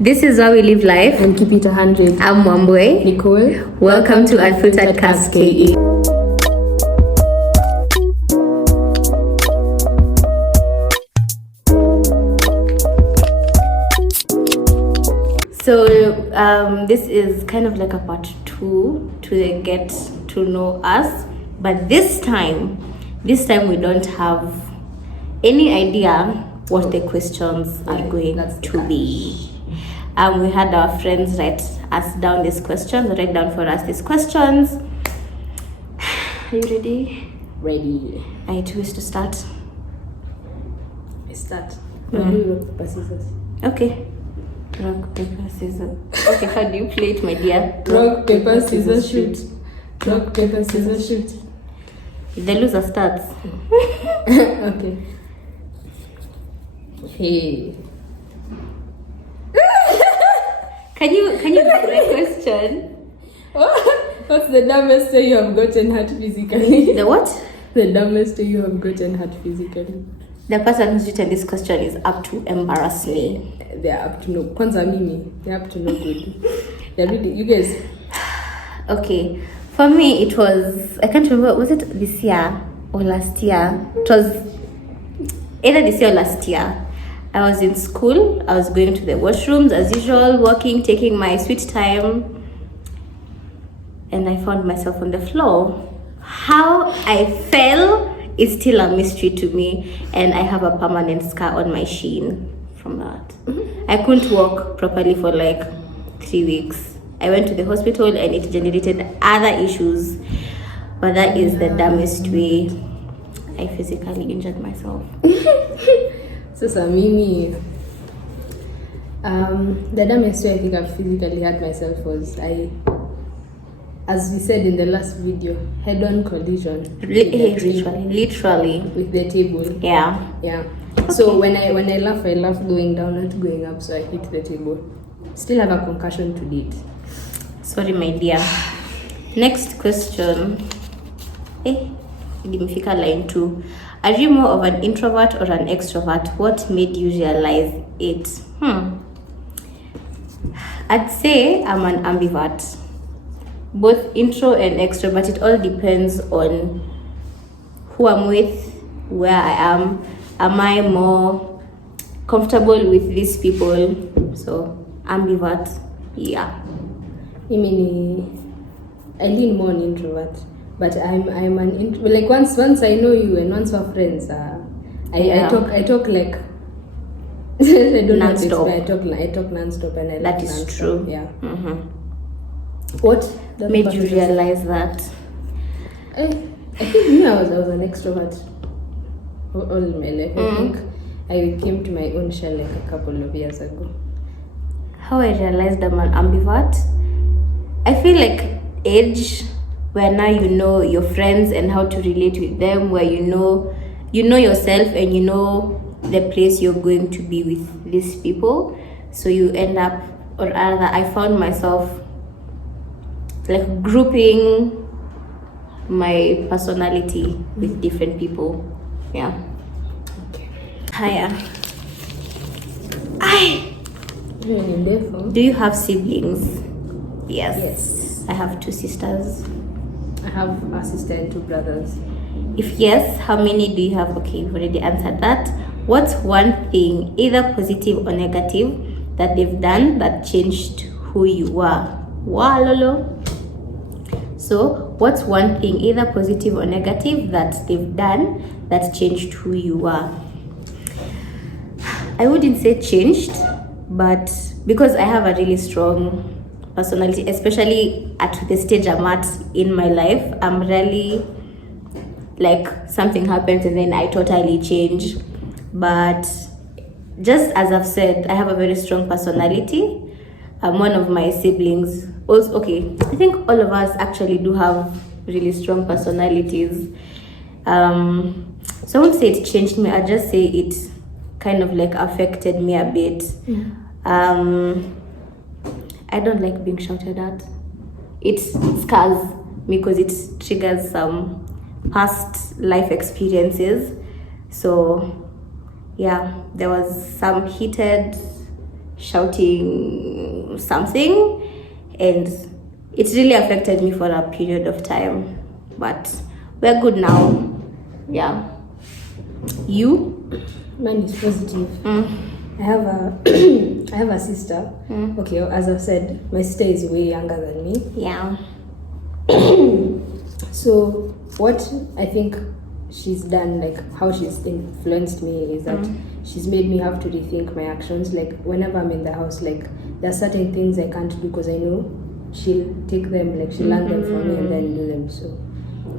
This is how we live life. And keep it 100. I'm Wambui. Nicole. Welcome to Unfiltered Cast KE. So this is kind of like a part 2 to the get to know us, but this time we don't have any idea what the questions are going to be. We had our friends write down these questions. Are you ready? Ready. I choose to start. I start. Rock, paper, scissors. Okay. Rock, paper, scissors. Okay, how do you play it, my dear? Rock, paper, scissors, shoot. Rock, paper, scissors, shoot. The loser starts. Okay. Hey. Can you repeat the question? What's the dumbest way you have gotten hurt physically? The what? The dumbest way you have gotten hurt physically. The person who's written this question is up to embarrass me. They're up to no. Kwanza mimi. They're up to no good. They're really, you guys. Okay. For me, it was, I can't remember, was it this year or last year? It was either this year or last year. I was in school. I was going to the washrooms as usual, walking, taking my sweet time. And I found myself on the floor. How I fell is still a mystery to me. And I have a permanent scar on my shin from that. I couldn't walk properly for like 3 weeks. I went to the hospital and it generated other issues. But that is the dumbest way I physically injured myself. So Mimi, the dumbest way I think I've physically hurt myself was as we said in the last video, head-on collision. Literally. With the table. Yeah. Okay. So when I laugh going down, not going up, so I hit the table. Still have a concussion to date. Sorry, my dear. Next question. Dimifika line 2. Are you more of an introvert or an extrovert? What made you realize it? I'd say I'm an ambivert. Both intro and extrovert. It all depends on who I'm with, where I am. Am I more comfortable with these people? So ambivert, yeah. I mean, I lean more on introvert. But I'm an like once I know you and once we're friends, I talk like I don't non-stop. I talk non-stop and I that is non-stop. true. Yeah. What made you realize that? I think me, I was an extrovert all my life. I think I came to my own shell like a couple of years ago. How I realized I'm an ambivert? I feel like age, where now you know your friends and how to relate with them, where you know yourself and you know the place you're going to be with these people. So you end up, or rather I found myself like grouping my personality with different people. Yeah. Okay. Hiya. Do you have siblings? Yes. I have 2 sisters. I have a sister and 2 brothers. If yes, how many do you have? Okay, you've already answered that. What's one thing, either positive or negative, that they've done that changed who you are? Wow, Lolo. So, what's one thing, either positive or negative, that they've done that changed who you are? I wouldn't say changed, but because I have a really strong personality, especially at the stage I'm at in my life, I'm really like something happens and then I totally change. But just as I've said, I have a very strong personality. One of my siblings also, okay, I think all of us actually do have really strong personalities. So I won't say it changed me, I'd just say it kind of like affected me a bit. I don't like being shouted at. It scars me because it triggers some past life experiences. So yeah, there was some heated shouting something, and it really affected me for a period of time. But we're good now. Yeah. You? Mine is positive. I have a sister. Okay, as I've said, my sister is way younger than me. Yeah. So what I think she's done, like how she's influenced me, is that she's made me have to rethink my actions. Like whenever I'm in the house, like there are certain things I can't do because I know she'll take them, like she'll learn them from me and then do them. So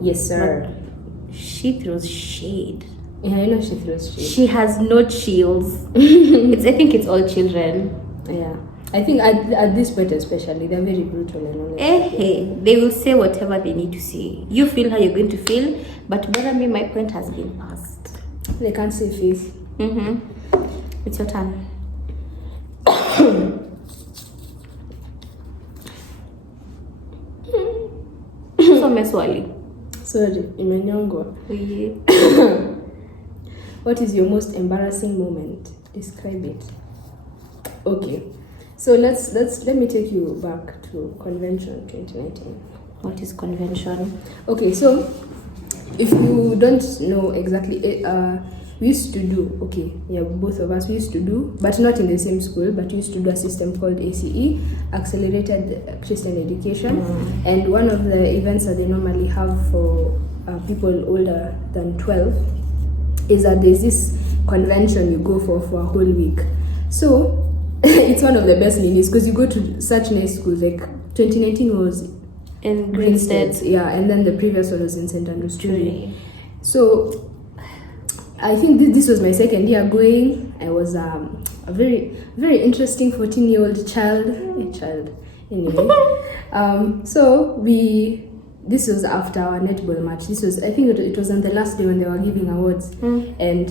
yes, sir. But she throws shade. Yeah, I know she throws shade. She has no chills. I think it's all children. Yeah. I think at this point especially, they're very brutal and honest. Hey, they will say whatever they need to say. You feel how you're going to feel, but brother, me, my point has been passed. They can't say face. It's your turn. So meswali. Sorry, imenyongwa. What is your most embarrassing moment? Describe it. Okay. So let me take you back to Convention 2019. What is Convention? Okay, so if you don't know exactly, we used to do, both of us, we used to do, but not in the same school, but we used to do a system called ACE, Accelerated Christian Education. And one of the events that they normally have for people older than 12 is that there's this convention you go for a whole week. So it's one of the best minis because you go to such nice schools. Like 2019 was in Greenstead. Yeah, and then the previous one was in St. Andrew's. So I think this was my second year going. I was a very, very interesting 14-year-old child. Anyway. So this was after our netball match. I think it was on the last day when they were giving awards. And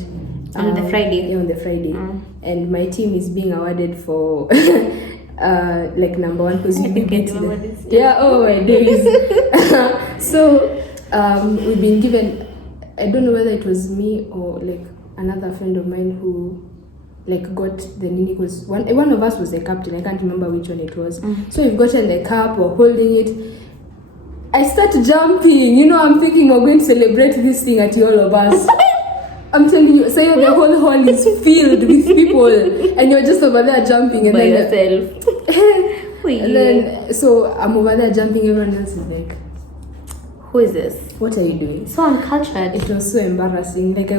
on the Friday. Yeah, on the Friday. And my team is being awarded for like number one because you beat the... Yeah, oh my days. So we've been given, I don't know whether it was me or like another friend of mine who like got the nini, because one of us was the captain. I can't remember which one it was. So we've gotten the cup or holding it. I start jumping. I'm thinking we're going to celebrate this thing at all of us. I'm telling you, so the whole hall is filled with people, and you're just over there jumping, and by then yourself. And then so I'm over there jumping. Everyone else is like, "Who is this? What are you doing?" So uncultured. It was so embarrassing. Like I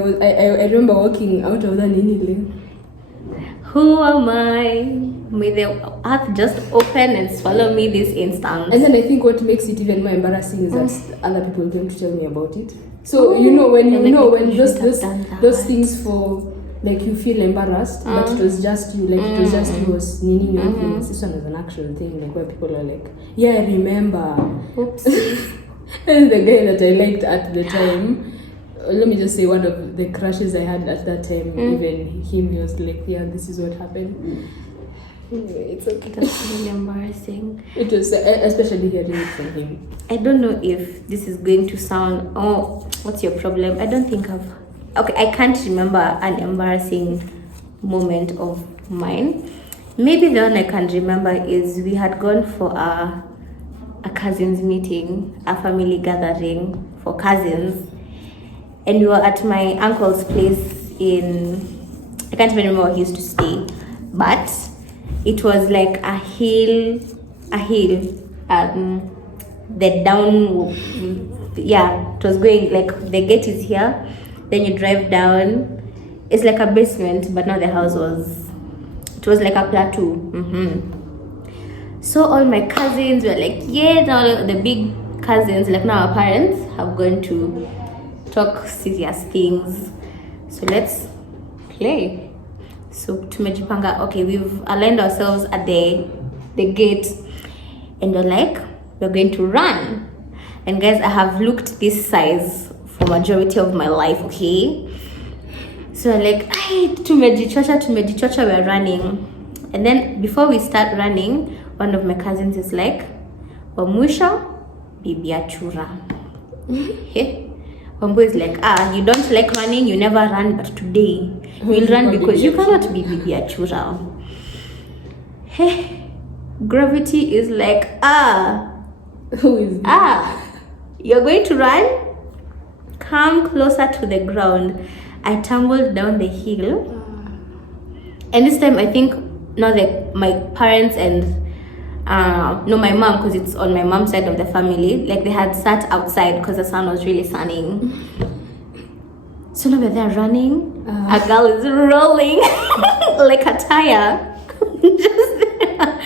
remember walking out of that nini. Who am I? May the earth just open and swallow me this instant. And then I think what makes it even more embarrassing is that other people came to tell me about it. So when those things for like you feel embarrassed, but it was just you, like it was just you was needing your things. This one was an actual thing, like where people are like, yeah, I remember. Oops. And the guy that I liked at the time, let me just say, one of the crushes I had at that time, even him, he was like, yeah, this is what happened. Anyway, it's okay. That's really embarrassing. It was, especially hearing it from him. I don't know if this is going to sound, what's your problem? I don't think I can't remember an embarrassing moment of mine. Maybe the one I can remember is we had gone for a cousins meeting, a family gathering for cousins. And we were at my uncle's place I can't even remember where he used to stay, but it was like a hill, the down, yeah, it was going, like the gate is here, then you drive down, it's like a basement, but now the house it was like a plateau. So all my cousins were like, yeah, all the big cousins, like now our parents have gone to talk serious things, so let's play. So tumejipanga, okay, we've aligned ourselves at the gate, and we're like, we're going to run. And guys, I have looked this size for majority of my life, okay? So we're like, tumejichocha, we're running. And then before we start running, one of my cousins is like, Wamusha bibi achura. Wambui is like, you don't like running, you never run, but today we'll run because you cannot be bibi achura. Hey, gravity is like, Who is that? you're going to run? Come closer to the ground. I tumbled down the hill. And this time I think not like my parents and no, my mom, because it's on my mom's side of the family, like they had sat outside because the sun was really sunning. So now they're running, a girl is rolling like a tire. Just there.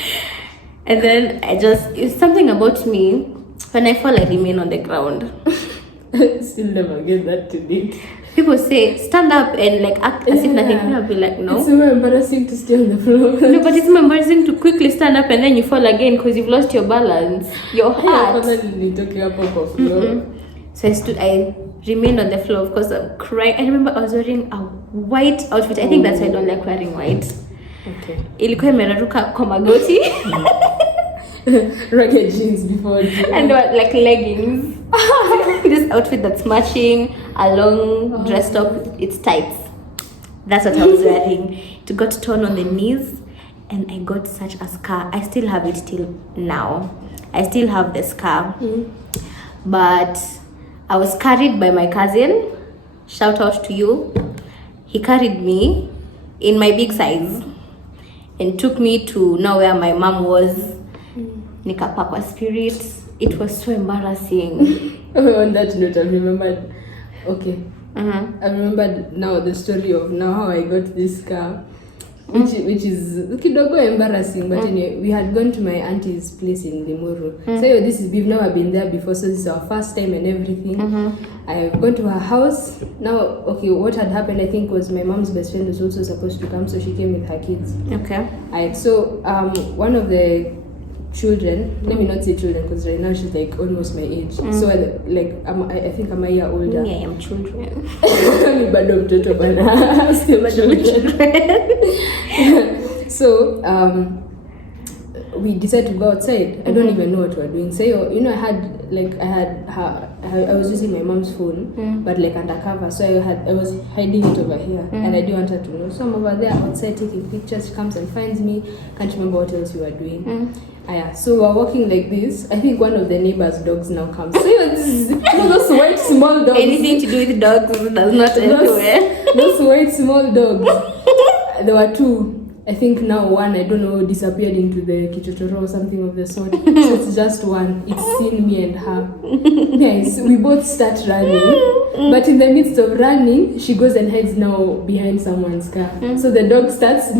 And then it's something about me, when I fall I remain on the ground. Still never get that to date. People say stand up and like act as if nothing. I'll be like, no. It's so embarrassing to stay on the floor. No, but it's more embarrassing to quickly stand up and then you fall again because you've lost your balance, your heart. So I remained on the floor. Of course, I'm crying. I remember I was wearing a white outfit. I think that's why I don't like wearing white. Okay. Ilikuwa imeraruka kwa magoti. Rugged jeans before and like leggings. This outfit that's matching, a long dress top, it's tights. That's what I was wearing. It got torn on the knees and I got such a scar. I still have it till now. I still have the scar. But I was carried by my cousin. Shout out to you. He carried me in my big size and took me to now where my mom was. Nikapakwa spirit. It was so embarrassing. On that note, I remembered. Okay. I remembered now the story of now how I got this car, which is kidogo embarrassing. But anyway, we had gone to my auntie's place in Limuru. So we've never been there before. So this is our first time and everything. I've gone to her house. Now, okay, what had happened I think was my mom's best friend was also supposed to come, so she came with her kids. Okay. One of the children, let me not say children because right now she's like almost my age. So I think I'm a year older. I am children. Still children. So we decided to go outside. I don't even know what we were doing. So I was using my mom's phone, but like undercover. So I was hiding it over here, and I didn't want her to know. So I'm over there outside taking pictures. She comes and finds me. Can't remember what else we were doing. So we're walking like this. I think one of the neighbors' dogs now comes. So those white small dogs. Anything to do with dogs does not anywhere. Those white small dogs. There were two. I think now one, I don't know, disappeared into the kichotoro or something of the sort. So it's just one. It's seen me and her. Yes, we both start running. But in the midst of running, she goes and hides now behind someone's car. So the dog stops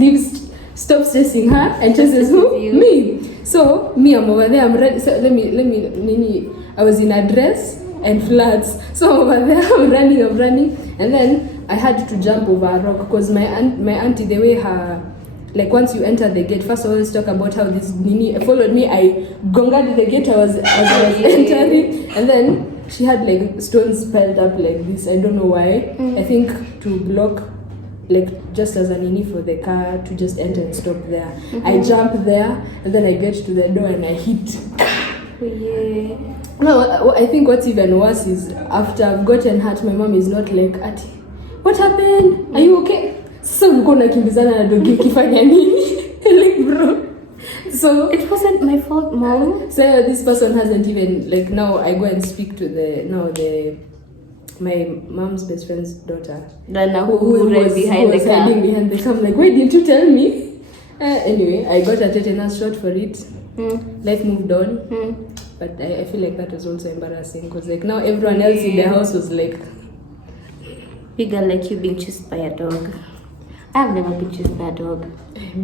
chasing her and chases who? Me. So me, I'm over there. I'm running. So I was in a dress and flats. So I'm over there. I'm running, and then I had to jump over a rock because my auntie, the way her. Like once you enter the gate, first of all, let's talk about how this Nini followed me. I gonged the gate. I was entering, and then she had like stones piled up like this. I don't know why. I think to block, like just as a Nini for the car to just enter and stop there. I jump there, and then I get to the door and I hit. Yeah. No, I think what's even worse is after I've gotten hurt, my mom is not like, Ati, what happened? Are you okay? So ulikuwa unakimbizana na dogi ukifanya nini? Like bro. So it wasn't my fault, mom. So this person hasn't even like now I go and speak to my mom's best friend's daughter. Dana who was behind the car. Hiding behind the car. I'm like, why didn't you tell me? Anyway, I got a tetanus shot for it. Life moved on. But I feel like that was also embarrassing because like now everyone else in the house was like, big girl like you being chased by a dog. I've never been chased by a dog. I've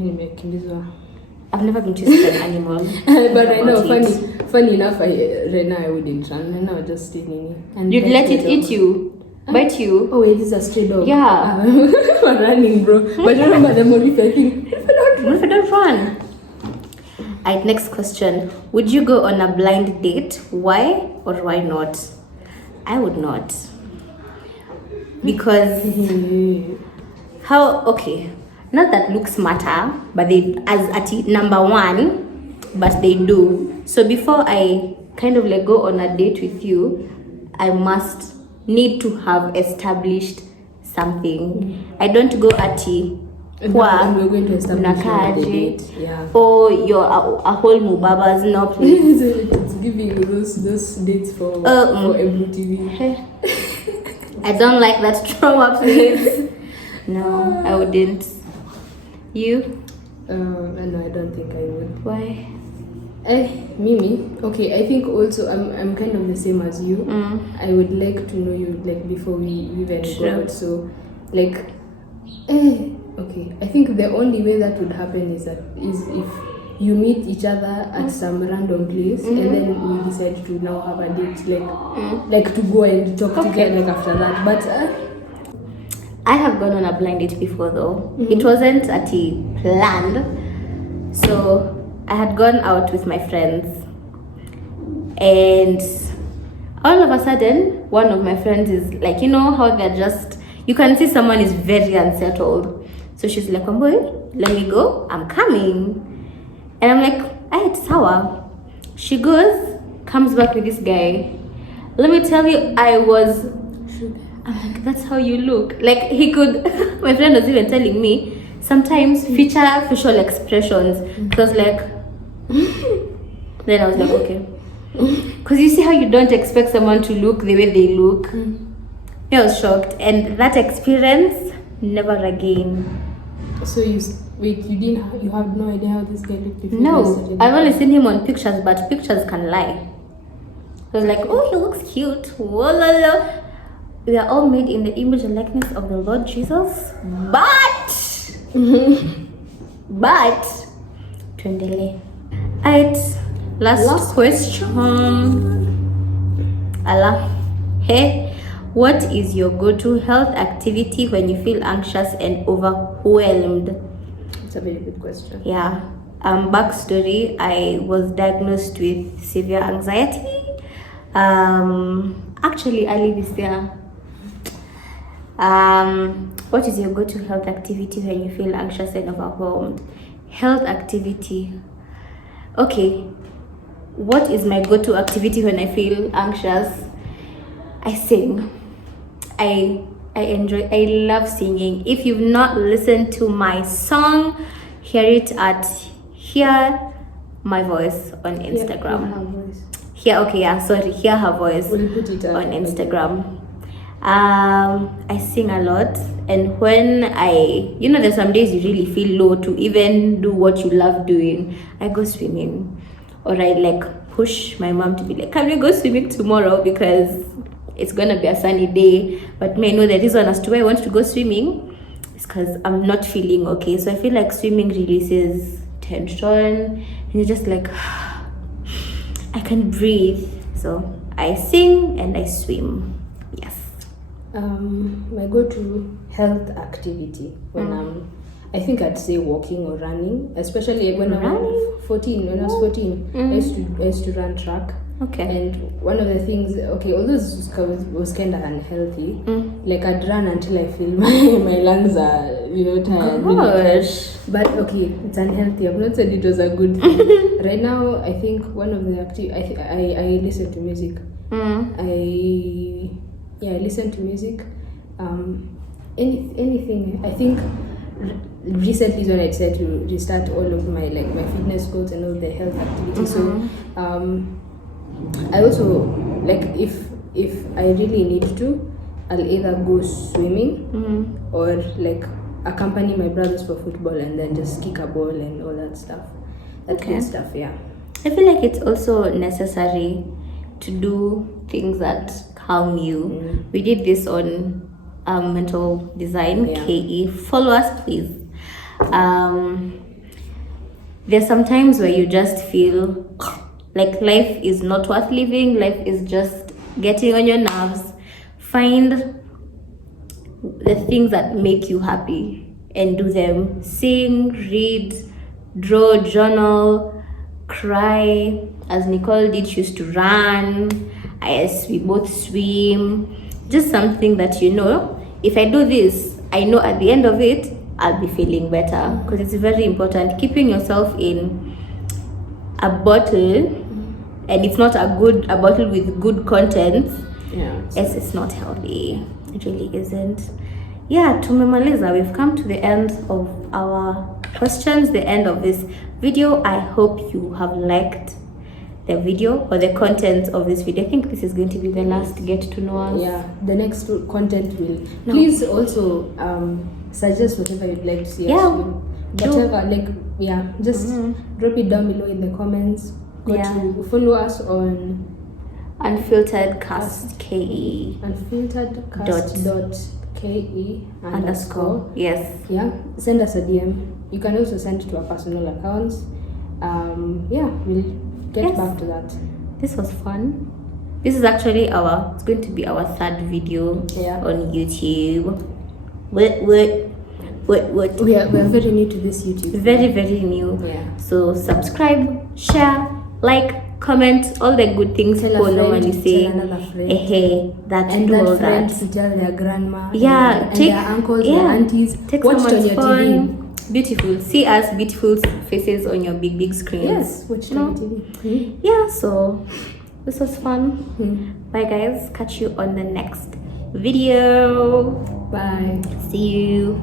never been chased by an animal. But right now, funny enough, right now I wouldn't run. Right now, just stay near. You'd let it eat you, bite you. Oh wait, this is a stray dog. Yeah, we're running, bro. But remember the more if I think if I don't run. Alright, next question. Would you go on a blind date? Why or why not? I would not. Because not that looks matter, but they as at number one, but they do. So before I kind of like go on a date with you, I need to have established something. I don't go And we're going to establish a date. Yeah. Or you're a whole Mubaba's no please. It's giving those dates for Ebru TV. I don't like that trauma, please. No, I wouldn't. You? No, I don't think I would. Why? Mimi. Okay, I think also I'm kind of the same as you. I would like to know you like before we even go out. So, like, okay. I think the only way that would happen is if you meet each other at some random place and then we decide to now have a date, like to go and talk together like after that. But I have gone on a blind date before though. It wasn't planned. So I had gone out with my friends and all of a sudden one of my friends is like, you know how they're just, you can see someone is very unsettled. So she's like, Wambui, let me go, I'm coming. And I'm like, it's sour. She goes, comes back with this guy. Let me tell you, I'm like, that's how you look. Like he could, my friend was even telling me, sometimes feature facial expressions. Because like, then I was like, okay. Because you see how you don't expect someone to look the way they look. I was shocked. And that experience, never again. So you have no idea how this guy looked before? No, I've only seen him on pictures, but pictures can lie. I was like, oh, he looks cute. Whoa, we are all made in the image and likeness of the Lord Jesus. But, tuendelee. Alright, last question. Hey, what is your go-to health activity when you feel anxious and overwhelmed? It's a very good question. Yeah. Backstory, I was diagnosed with severe anxiety. Actually, early this year. What is your go-to health activity when you feel anxious and overwhelmed? Health activity. Okay. What is my go-to activity when I feel anxious? I sing. I love singing. If you've not listened to my song, hear it at Hear My Voice on Instagram. Hear Her Voice. We'll put it on Instagram. I sing a lot, and when there's some days you really feel low to even do what you love doing, I go swimming, or I like push my mom to be like, can we go swimming tomorrow, because it's gonna be a sunny day. But me, I know the reason as to why I want to go swimming is because I'm not feeling okay. So I feel like swimming releases tension and you're just like, I can breathe. So I sing and I swim. Yes. My go-to health activity when I think I'd say walking or running, especially when I was 14. When I was 14, I used to run track. Okay. And one of the things, although it was kind of unhealthy, like I'd run until I feel my lungs are, tired. Gosh. But it's unhealthy. I've not said it was a good thing. Right now, I think one of the I listen to music. I listen to music. Anything. I think recently is when I decided to restart all of my fitness goals and all the health activities. So I also if I really need to, I'll either go swimming or accompany my brothers for football and then just kick a ball and all that stuff. That kind of stuff, yeah. I feel like it's also necessary to do things that calm you. We did this on mental design KE. Follow us, please. There's some times where you just feel like life is not worth living, life is just getting on your nerves. Find the things that make you happy and do them. Sing, read, draw, journal, cry. As Nicole did, she used to run. We both swim. Just something that if I do this, I know at the end of it, I'll be feeling better. Because it's very important. Keeping yourself in a bottle, and it's not a bottle with good content. Yeah, it's not healthy. It really isn't. yeah, tumemaliza. We've come to the end of our questions, the end of this video. I hope you have liked the video or the content of this video. I think this is going to be the last get to know us. Yeah, the next content will. Please also suggest whatever you'd like to see us do. Whatever, like, yeah, just drop it down below in the comments. Go to follow us on Unfiltered Cast KE. Unfiltered Cast .ke _ Yes. Yeah, send us a DM. You can also send to our personal accounts. Yeah, we'll get back to that. This was fun. This is actually it's going to be our third video on YouTube. What? We are very new to this YouTube. Very, very new. Yeah. So subscribe, share, like, comment, all the good things people normally say. Tell another friend. Hey, that And do that all friend that. to tell their grandma. Yeah, and their uncles, their aunties. Take watch it on someone's your phone. TV. Beautiful. See us beautiful faces on your big screens. Yes, watch it on TV. Yeah, so this was fun. Bye guys. Catch you on the next video. Bye. See you.